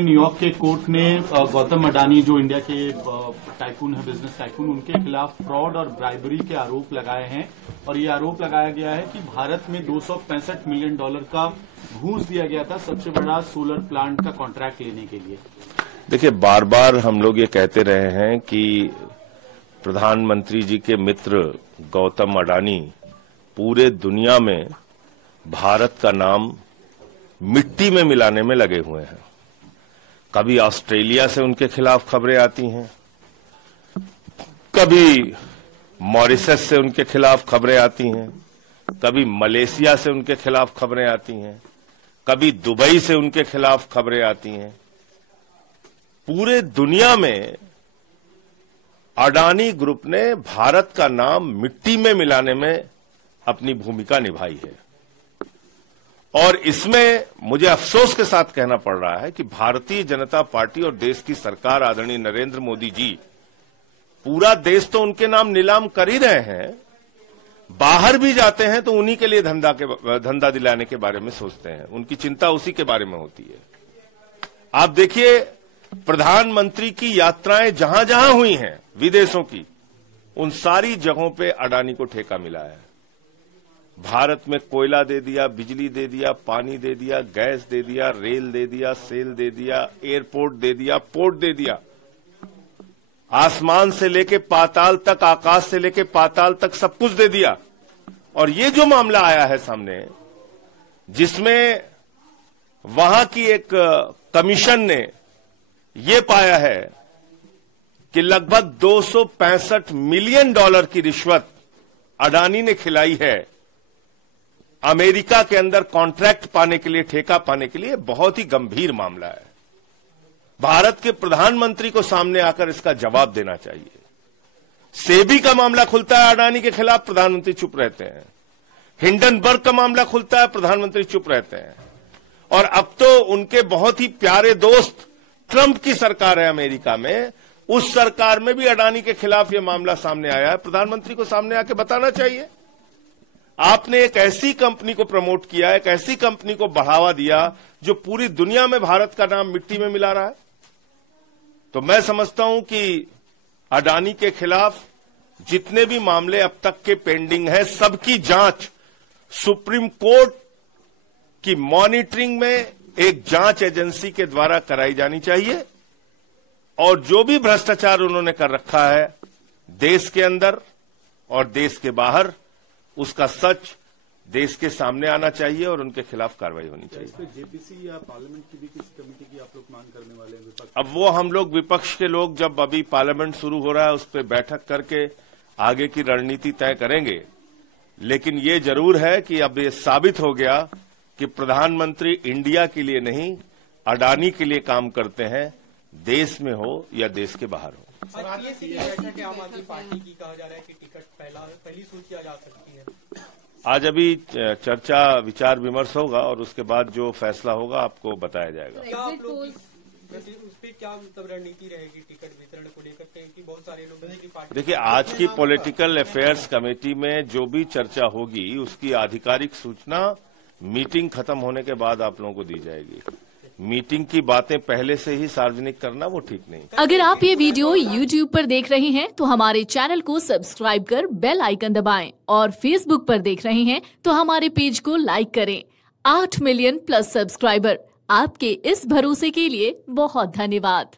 New York के court ने गौतम अडानी जो इंडिया के टाइकून है, बिजनेस टाइकून, उनके खिलाफ फ्रॉड और ब्राइबरी के आरोप लगाए हैं और ये आरोप लगाया गया है कि भारत में $265 मिलियन का घूस दिया गया था सबसे बड़ा सोलर प्लांट का कॉन्ट्रैक्ट लेने के लिए। देखिए, बार बार हम लोग ये कहते रहे हैं कि प्रधानमंत्री जी के मित्र गौतम अडानी पूरे दुनिया में भारत का नाम मिट्टी में मिलाने में लगे हुए हैं। कभी ऑस्ट्रेलिया से उनके खिलाफ खबरें आती हैं, कभी मॉरिशस से उनके खिलाफ खबरें आती हैं, कभी मलेशिया से उनके खिलाफ खबरें आती हैं, कभी दुबई से उनके खिलाफ खबरें आती हैं। पूरे दुनिया में अडानी ग्रुप ने भारत का नाम मिट्टी में मिलाने में अपनी भूमिका निभाई है और इसमें मुझे अफसोस के साथ कहना पड़ रहा है कि भारतीय जनता पार्टी और देश की सरकार आदरणीय नरेंद्र मोदी जी, पूरा देश तो उनके नाम नीलाम कर ही रहे हैं, बाहर भी जाते हैं तो उन्हीं के लिए धंधा दिलाने के बारे में सोचते हैं, उनकी चिंता उसी के बारे में होती है। आप देखिए, प्रधानमंत्री की यात्राएं जहां जहां हुई हैं विदेशों की, उन सारी जगहों पे अडानी को ठेका मिला है। भारत में कोयला दे दिया, बिजली दे दिया, पानी दे दिया, गैस दे दिया, रेल दे दिया, सेल दे दिया, एयरपोर्ट दे दिया, पोर्ट दे दिया, आसमान से लेके पाताल तक, आकाश से लेके पाताल तक सब कुछ दे दिया। और ये जो मामला आया है सामने, जिसमें वहां की एक कमीशन ने ये पाया है कि लगभग $265 मिलियन की रिश्वत अडानी ने खिलाई है अमेरिका के अंदर कॉन्ट्रैक्ट पाने के लिए, ठेका पाने के लिए, बहुत ही गंभीर मामला है। भारत के प्रधानमंत्री को सामने आकर इसका जवाब देना चाहिए। सेबी का मामला खुलता है अडानी के खिलाफ, प्रधानमंत्री चुप रहते हैं। हिंडनबर्ग का मामला खुलता है, प्रधानमंत्री चुप रहते हैं। और अब तो उनके बहुत ही प्यारे दोस्त ट्रंप की सरकार है अमेरिका में, उस सरकार में भी अडानी के खिलाफ यह मामला सामने आया है। प्रधानमंत्री को सामने आके बताना चाहिए। आपने एक ऐसी कंपनी को प्रमोट किया, एक ऐसी कंपनी को बढ़ावा दिया जो पूरी दुनिया में भारत का नाम मिट्टी में मिला रहा है। तो मैं समझता हूं कि अडानी के खिलाफ जितने भी मामले अब तक के पेंडिंग हैं, सबकी जांच सुप्रीम कोर्ट की मॉनिटरिंग में एक जांच एजेंसी के द्वारा कराई जानी चाहिए और जो भी भ्रष्टाचार उन्होंने कर रखा है देश के अंदर और देश के बाहर, उसका सच देश के सामने आना चाहिए और उनके खिलाफ कार्रवाई होनी चाहिए। इस पे जेपीसी या पार्लियामेंट की भी किसी कमेटी की आप लोग मांग करने वाले हैं? अब वो हम लोग विपक्ष के लोग, जब अभी पार्लियामेंट शुरू हो रहा है, उस पर बैठक करके आगे की रणनीति तय करेंगे। लेकिन ये जरूर है कि अब ये साबित हो गया कि प्रधानमंत्री इंडिया के लिए नहीं, अडानी के लिए काम करते हैं, देश में हो या देश के बाहर हो। सर, आज ये बैठक आम आदमी पार्टी की कहा जा रहा है कि टिकट पहली सूची आ जा सकती है। आज अभी चर्चा विचार विमर्श होगा और उसके बाद जो फैसला होगा आपको बताया जाएगा। क्या आप लोग उस पर क्या मतलब रणनीति रहेगी टिकट वितरण को लेकर? क्योंकि बहुत सारे लोग की पार्टी, देखिए, आज की पॉलिटिकल अफेयर्स कमेटी में जो भी चर्चा होगी उसकी आधिकारिक सूचना मीटिंग खत्म होने के बाद आप लोगों को दी जाएगी। मीटिंग की बातें पहले से ही सार्वजनिक करना वो ठीक नहीं। अगर आप ये वीडियो YouTube पर देख रहे हैं तो हमारे चैनल को सब्सक्राइब कर बेल आइकन दबाएं और Facebook पर देख रहे हैं तो हमारे पेज को लाइक करें। 8 मिलियन+ सब्सक्राइबर, आपके इस भरोसे के लिए बहुत धन्यवाद।